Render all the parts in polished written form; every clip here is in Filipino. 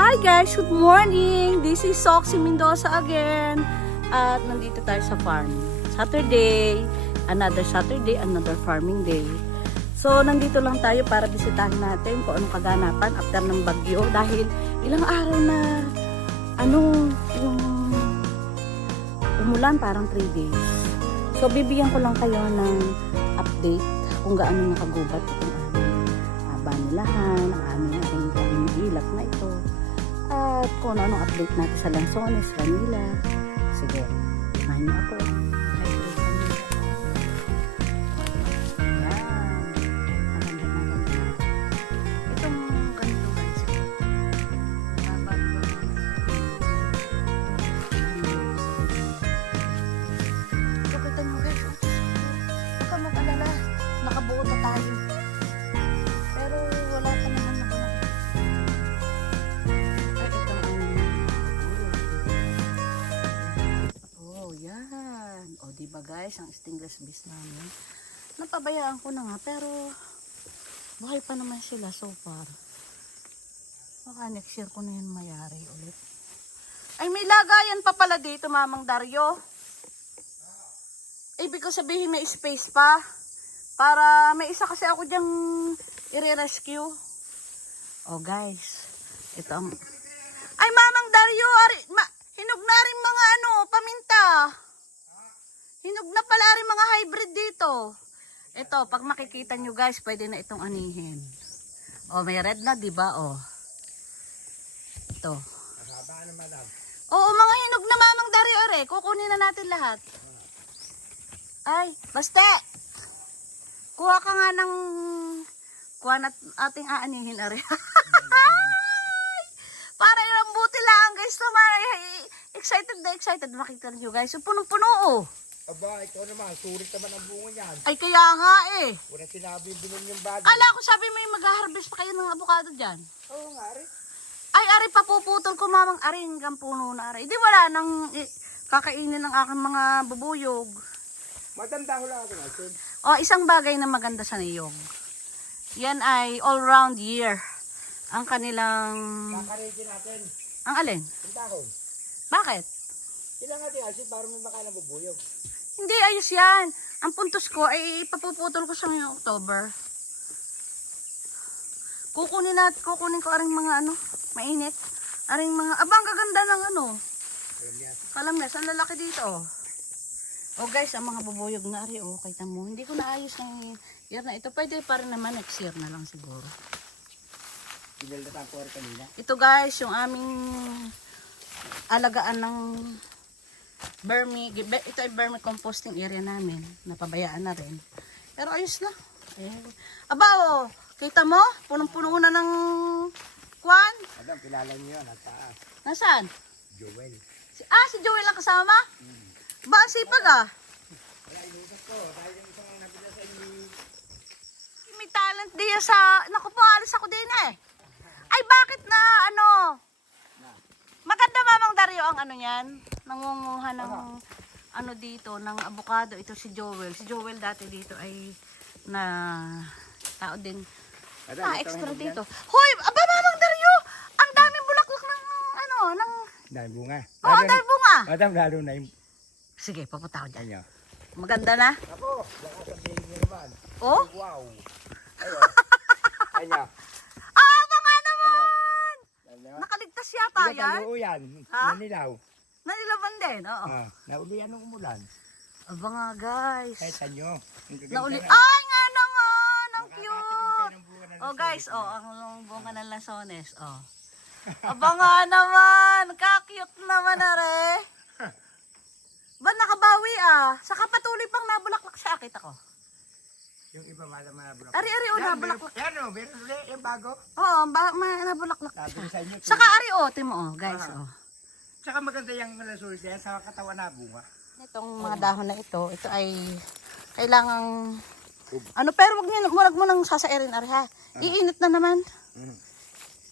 Hi guys, good morning! This is Soxy Mendoza again. At nandito tayo sa farm. Saturday, another farming day. So, nandito lang tayo para bisitahin natin kung anong kaganapan after ng bagyo. Dahil ilang araw na, yung umulan parang 3 days. So, bibigyan ko lang kayo ng update kung gaano nakagubat itong aming banilahan, ang aming ilap na ito. At kung anong update natin sa Lanzones, Vanilla. Sige, samahan niyo ako. Nakabuo na tayo. Pero wala pa naman ako na. Ay, ito ang oh, yan. O, diba guys, ang stainless bees namin. Napabayaan ko na nga, pero buhay pa naman sila so far. Baka next year ko na yan mayari ulit. Ay, may lagayan pa pala dito, Mamang Dario. Ibig ko sabihin may space pa. Para may isa kasi ako dyang i-rescue. Oh guys, ito ang... Ay Mamang Dario, hinog na rin mga paminta. Hinog na pala rin mga hybrid dito. Ito, pag makikita nyo guys, pwede na itong anihin. Oh, may red na, diba? Oh. Ito. Oo, mga hinog na Mamang Dario, are. Kukunin na natin lahat. Ay, basta! Kuha ka nga ng kuha na ating aanihin are. Para ilang buti lang guys. Excited na excited makita niyo guys. Yung punong-puno oh. Aba, ikaw naman. Sulit naman ang bunga niyan. Ay kaya nga eh. Wala sinabi bilhin yung bagay. Ala ko sabi may mag-harvest pa kayo ng avocado dyan. Oo nga rin. Ay ari papuputol ko Mamang ari hanggang puno na ari. Di wala nang kakainin ng aking mga bubuyog. Maganda ko lang natin. O, isang bagay na maganda sa niyog. Yan ay all-round year. Ang kanilang... Kakaredy natin. Ang alin? Ang dahon. Bakit? Ilang natin asin para may makain ng bubuyog. Hindi, ayos yan. Ang puntos ko ay ipapuputol ko sa ngayong October. Kukunin ko aring mga mainit. Aring mga... Abang gaganda ng Kalamyas. Ang lalaki dito. Oh guys, ang mga bubuyog na ari, kita mo. Hindi ko naayos ng year na ito. Pwede pa rin naman next year na lang siguro. Pinaldatan ko rin kanina. Ito guys, yung aming alagaan ng ito ay vermicomposting area namin. Napabayaan na rin. Pero ayos na. Aba, kita mo? Punong-puno na ng kwan. Adam, kilala niyo yan. At taas. Nasaan? Joel. Si Joel ang kasama? Ba, sipag ah. Wala, inutos ko. Dahil yung isang nabila sa inyo. May talent diya sa... Naku po, alis ako din eh. Ay, bakit na Maganda Mamang Dario ang yan. Nangunguha ng dito, ng avocado. Ito si Joel. Si Joel dati dito ay tao din. Extra dito. Hoy, aba Mamang Dario! Ang daming bulaklak ng Dahil bunga. Oo, dahil bunga. Adam, lalo na yung... Sige, papunta ako dyan. Kanya. Maganda na. Ako, baka sabihin niyo naman. Oh? Wow. Ayun. Kanya. Nga naman! Nakaligtas yata yan. Naluo yan. Ha? Nanilaw. Nanilaban din, oo. Naulian ng umulan. Aba nga guys. Kahit sanyo. Ay nga naman! Ang cute! Oh guys, ang bunga ng Lanzones. Aba nga naman! Ka-cute naman are. Ba nakabawi ah. Saka patuloy pang nabulaklak siya. Kita ko. Yung iba malam na bulaklak. Ari nabulaklak. Yan meron ulit yung bago. Oo, nabulaklak Sabi siya. sa inyo. Saka timo guys. Saka maganda yung nasulit yan sa katawan na bunga. Itong mga dahon na ito ay kailangang pero wag mo nang sasairin ari ha. Iinit na naman.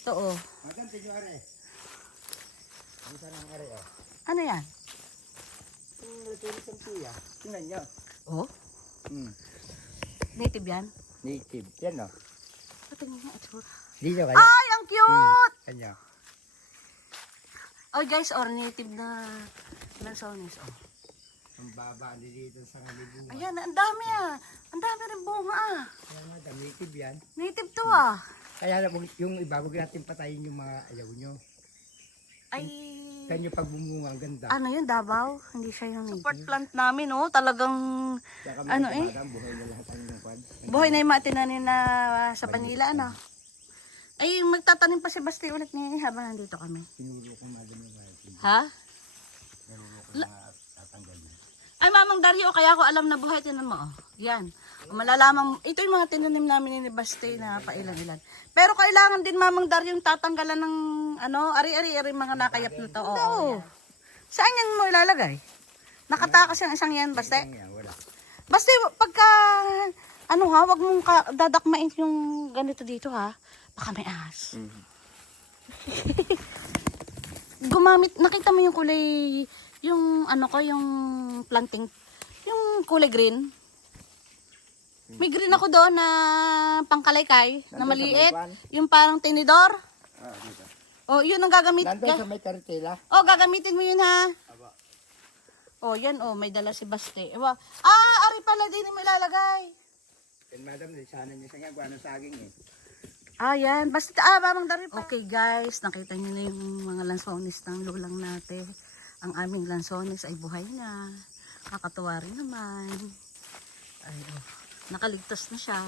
Ito Maganda yung are. Ano sana ang are Ano yan? Natulis ang tuya. Tingnan nyo. Oh? Native yan? Native. Yan o. Patingin nga itsura. Dito kayo. Ay, ang cute! Kanya. Oh guys, or native na lansones. Oh. Ang baba dito sa ngalibuan. Ayan, ang dami ah. Ang dami rin bunga ah. Kaya nga, native yan. Native to ah. Kaya yung iba, huwag natin patayin yung mga ayaw nyo. Ay, Kaya nyo pag bumunga, ang ganda. ano yun, Davao? Hindi siya yung support plant namin oh. Talagang, Kaya kami ano ng tumadam, buhay na lahat ang lungkad. buhay na yung mga tinanin na sa Manila, ano? Ay, magtatanim pa si Basti ulit ni habang nandito kami. Tinuro ko madam yung mga Ha? tinuro ko na tatanggalin. Ay, Mamang Dario, kaya ako alam na buhay. Tinan mo, oh. Yan. O, malalaman, ito yung mga tinanim namin ni Basti na pailan-ilan. Pero kailangan din, Mamang Dario, yung tatanggalan ng, ano, ari-ari mga nakayap na to. Oo. Saan yan mo ilalagay? Nakatakas yung isang yan, Basti? Yan, wala. Basti, pagka, ano ha, wag mong dadakmain yung ganito dito ha. Baka may ahas. Gumamit, nakita mo yung kulay, yung ano ko, yung planting, yung kulay green. May green ako doon na pangkalaykay, na Nandun sa maliit. may kwan? Yung parang tinidor. Dito. O, yun ang gagamit Nandun ka. sa may karitela. O, gagamitin mo yun ha. Aba. O, yan o, may dala si Basti. Ewa. Ari pala din mo ilalagay. And madam, sana niya sa nga, ng saging eh. Yan. Basta, Mamang Dario pa. Okay guys, nakita niyo na yung mga lansones ng lulang natin. Ang aming lansones ay buhay na. Kakatuwa rin naman. Ay, nakaligtas na siya.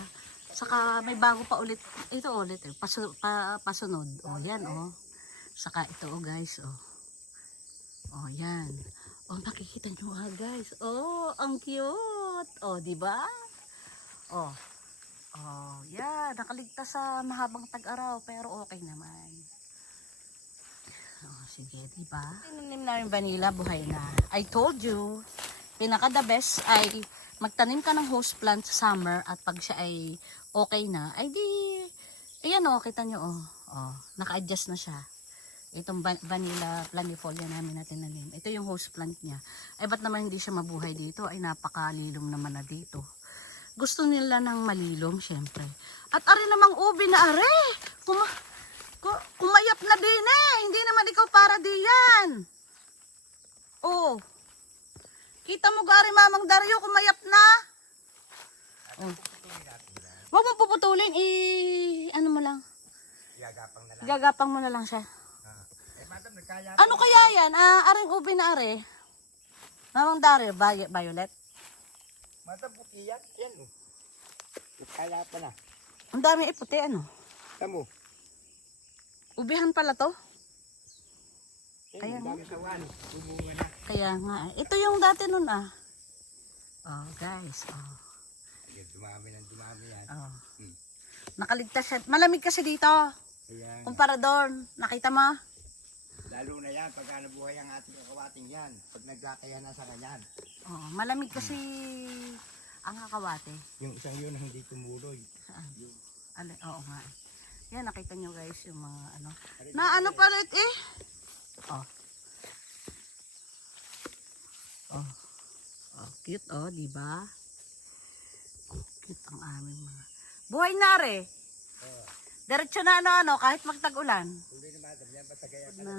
Saka may bago pa ulit. Ito ulit eh. Pasunod. Yan Saka ito guys. Yan. Nakikita nyo guys. Ang cute. Diba? Yan. Nakaligtas sa mahabang tag-araw. Pero okay naman. Sige, diba? Tinanim namin vanilla, buhay na. I told you, pinaka the best ay magtanim ka ng host plant sa summer at pag siya ay okay na, ay di, ayan kita nyo naka-adjust na siya. Itong vanilla planifolia namin na tinanim. Ito yung host plant niya. Ay ba't naman hindi siya mabuhay dito? Ay napakalilom naman na dito. Gusto nila ng malilom, syempre. At ari namang ubi na are. Kumayap na din eh. Hindi naman ikaw para diyan. Kita mo gari Mamang Dario, kumayap na. Huwag mo puputulin. Ano mo lang. Gagapang na lang. Gagapang mo na lang siya. Madam, nagkaya. Ano kaya yan? Aring ubi na are. Mamang Dario, violet. Madam, puti yan. Yan Nagkaya pa na. Ang dami puti ano. Tamo. Ubihan pala to. Kaya Ayan. dami sawan. Bubunga na. Kaya nga. Ito yung dati nun guys. Yan, dumami yan. Nakaligtas siya. Malamig kasi dito. Kaya, Kumpara doon. Nakita mo? lalo na yan, pag nabuhay ang ating kakawating yan. Pag nagkakaya na sa kanyan. Malamig kasi ang kakawate. Yung isang yun hindi tumuloy. Saan? Oo nga. Yan, nakita nyo guys yung mga ano. Na ano palit eh. Cute diba? Cute ang aming mga. Buhay na re. Diretso na ano, kahit magtag-ulan. Tuloy na madam yan, basta kaya ka Na.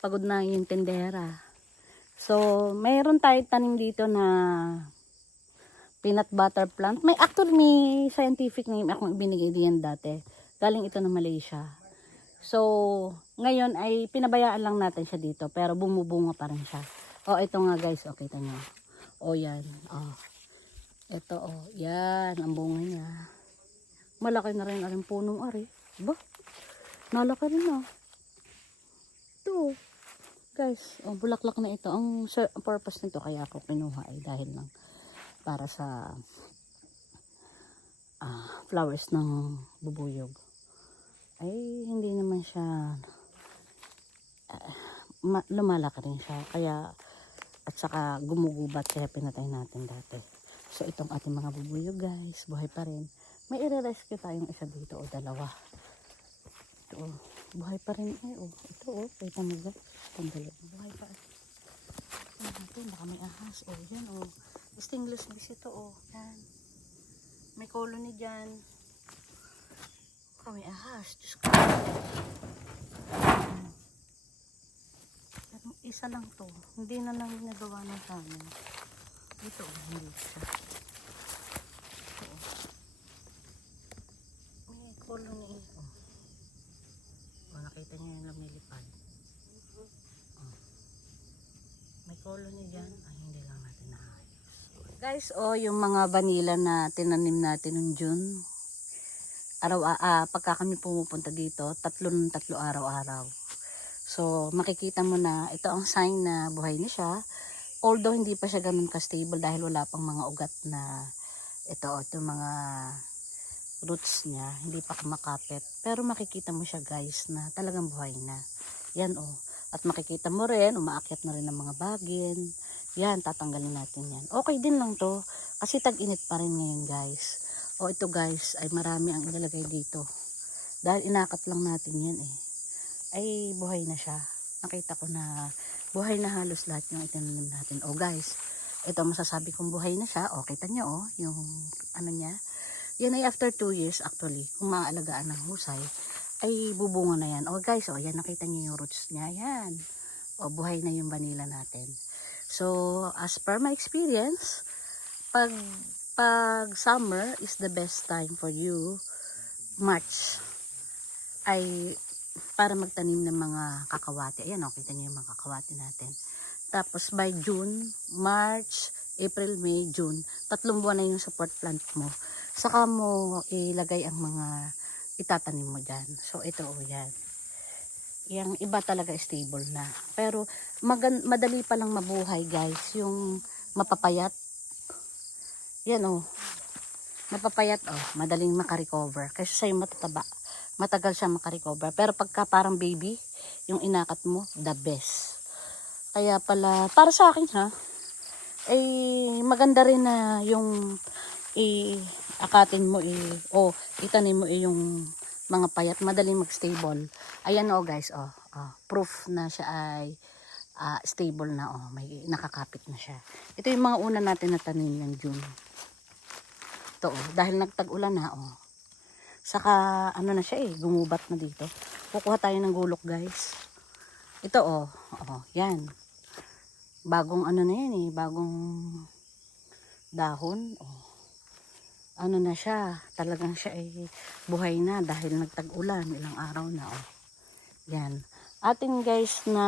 Pagod na yung tendera. So, mayroon tayong tanim dito na peanut butter plant. May scientific name akong ibinigay diyan dati. Galing ito ng Malaysia. So, ngayon ay pinabayaan lang natin siya dito. Pero bumubunga pa rin siya. Ito nga guys. Kita nyo. Yan. Ito yan. Ang bunga niya. Malaki na rin ang punong ari. Ba? Nalaki rin Ito. Guys. Bulaklak na ito. Ang purpose nito kaya ako pinuha ay dahil lang para sa flowers ng bubuyog. Ay hindi naman siya lumalaki rin siya. Kaya at saka gumugubat kaya pinatay natin dati. So itong ating mga bubuyog guys. Buhay pa rin. May i-rescue tayong isa dito dalawa. Ito buhay pa rin ito kita mo guys. Buhay pa rin. Baka may ahas. Yan stainless bees ito yan. May colony dyan. Baka may ahas. Diyos ko. isa lang to. Hindi na lang nagawa na sa amin. Ito, hindi siya. Ito. May colony ito. O, nakita niyo yung lumilipad. May colony dyan. Ay, hindi lang natin naayos. Guys, yung mga vanilla na tinanim natin nung June. Pagka kami pumupunta dito, tatlo araw-araw. So, makikita mo na ito ang sign na buhay na siya. Although, hindi pa siya ganun ka-stable dahil wala pang mga ugat na ito mga roots niya. Hindi pa kumakapit. Pero makikita mo siya guys na talagang buhay na. Yan At makikita mo rin, umaakyat na rin ng mga bagin. Yan, tatanggalin natin yan. Okay din lang to. Kasi tag-init pa rin ngayon guys. Ito guys, ay marami ang ilalagay dito. Dahil inakat lang natin yan ay buhay na siya. Nakita ko na buhay na halos lahat yung itinanim natin. Guys, ito masasabi kong buhay na siya. Kita nyo yung ano niya. Yan ay after 2 years actually. Kung maaalagaan ng husay, ay bubunga na yan. Guys, yan nakita nyo yung roots niya. Yan. Buhay na yung vanilla natin. So, as per my experience, pag summer is the best time for you, March ay para magtanim ng mga kakawati. Ayan kita niyo yung mga kakawati natin. Tapos by June, March, April, May, June, 3 buwan na yung support plant mo. Saka mo ilagay ang mga itatanim mo dyan. So ito yan. Yung iba talaga stable na. Pero madali pa lang mabuhay guys. Yung mapapayat. Yan mapapayat madaling makarecover. Kasi sa'yo matataba. Matagal siya makarecover. Pero pagka parang baby, yung inakat mo, the best. Kaya pala, para sa akin ay maganda rin na yung akatin mo itanim mo yung mga payat, madaling mag-stable. Ayan guys, proof na siya ay stable na may nakakapit na siya. Ito yung mga una natin na tanim ng June. Ito dahil nagtag-ulan na saka ano na siya gumubat na dito. Kukuha tayo ng gulok guys. Ito yan. Bagong ano na yan bagong dahon. Ano na siya, talagang siya ay buhay na dahil nagtag-ulan ilang araw na Yan. Atin guys na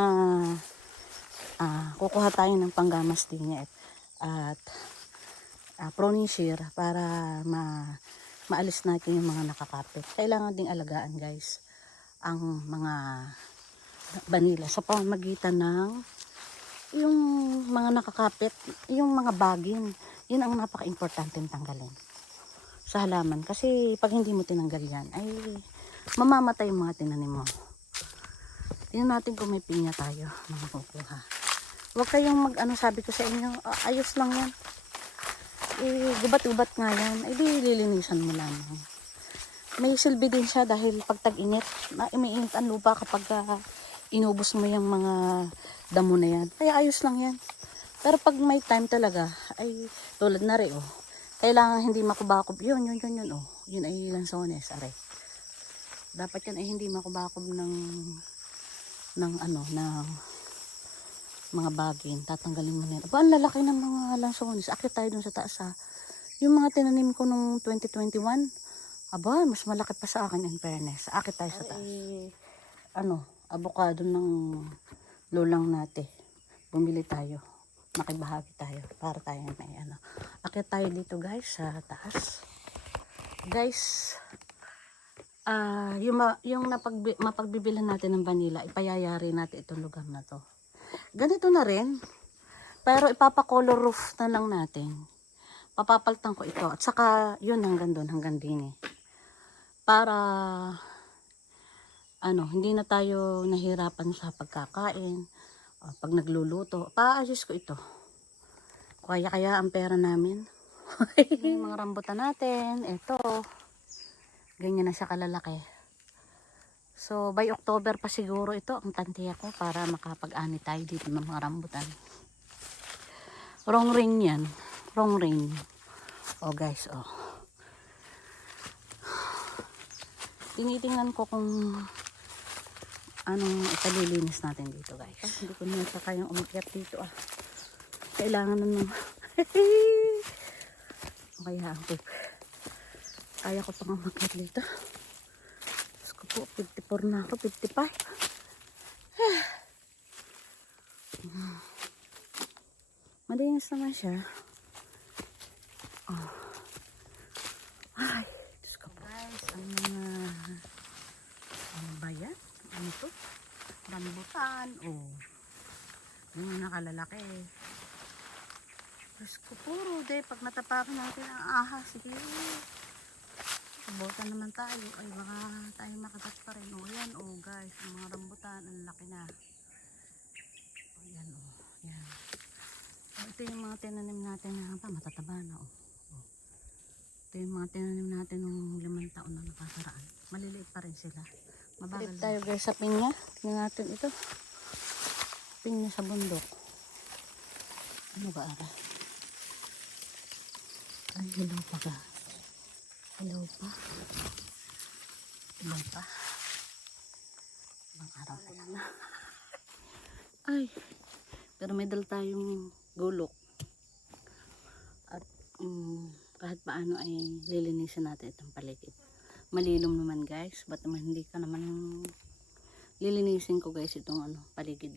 kukuha tayo ng panggamas din at pruning shear para maalis natin yung mga nakakapit. Kailangan ding alagaan guys ang mga vanilla sa pamamagitan ng yung mga nakakapit, yung mga bagin. Yun ang napaka-importante tanggalin sa halaman. Kasi pag hindi mo tinanggal yan, ay mamamatay yung mga tinanim mo. Tingnan natin kung may pinya tayo na makukuha. Huwag kayong sabi ko sa inyo, ayos lang yan. Gubat-ubat nga yan. Di lilinisan mo lang. May silbi din siya dahil pag tag-init, umiinit ang lupa kapag inubos mo yung mga damo na yan. Kaya ayos lang yan. Pero pag may time talaga, ay tulad na rin kailangan hindi makubakob. Yun. Yun ay lansones, are. Dapat yan ay hindi makubakob ng mga bagin. Tatanggalin mo na yan. Ang lalaki ng mga lansones. Akit tayo dun sa taas Yung mga tinanim ko nung 2021, mas malaki pa sa akin in fairness. Akit tayo sa taas. Avocado ng lulang natin. Bumili tayo. Makibahagi tayo para tayo may Akit tayo dito guys sa taas. Guys, yung mapagbibilan natin ng vanilla, ipayayari natin itong lugar na to. Ganito na rin, pero ipapacolor roof na lang natin. Papapaltan ko ito at saka yun hanggang doon, hanggang din para hindi na tayo nahirapan sa pagkakain. Pag nagluluto, paayos ko ito. Kaya ang pera namin. Yung mga rambutan natin, ito. Ganyan na siya kalalaki. So, by October pa siguro ito ang tantiya ko para makapag-ani tayo dito ng mga rambutan. Wrong ring yan. Wrong ring. Guys, tinitingnan ko kung anong italilinis natin dito guys. Hindi ko na sa kayang umakyat dito Kailangan na nung kaya ako. Kaya ko pang umakyat dito. Diyos ko po, 54 na ako, 55. Malinis naman siya. Oh. Ay, Diyos ko po. Guys, ano ba yan? Ano to? Rambutan. Oh. Yung nakalalaki. Diyos ko po, Rude. Pag natapakan natin ang ahas, sige. Subukan naman tayo. Ay, baka tayo makagat pa rin. O, yan. O, guys. Ang mga rambutan, ang laki na. O, yan. O, yan. O, ito yung mga tinanim natin na matataba na. O. Ito yung mga tinanim natin nung 5 taon na nakakaraan. Maliliit pa rin sila. Mabagal tayo guys sa pinya. Tingnan natin ito. Pinya sa bundok. Ano ba ara? Ay, hilaw pa ka. Hilaw pa. Hilaw pa. Ibang araw na yan. Ay. Pero may dal tayong gulok. At kahit paano ay lilinisin natin itong paligid. Malilom naman guys. Ba't naman hindi ka naman lilinisin ko guys itong paligid.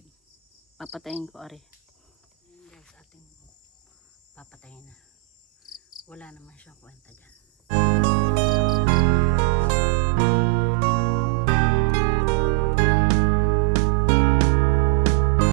Papatayin ko ari. Ayan guys, ating papatayin na. Wala naman siyang kwenta dyan.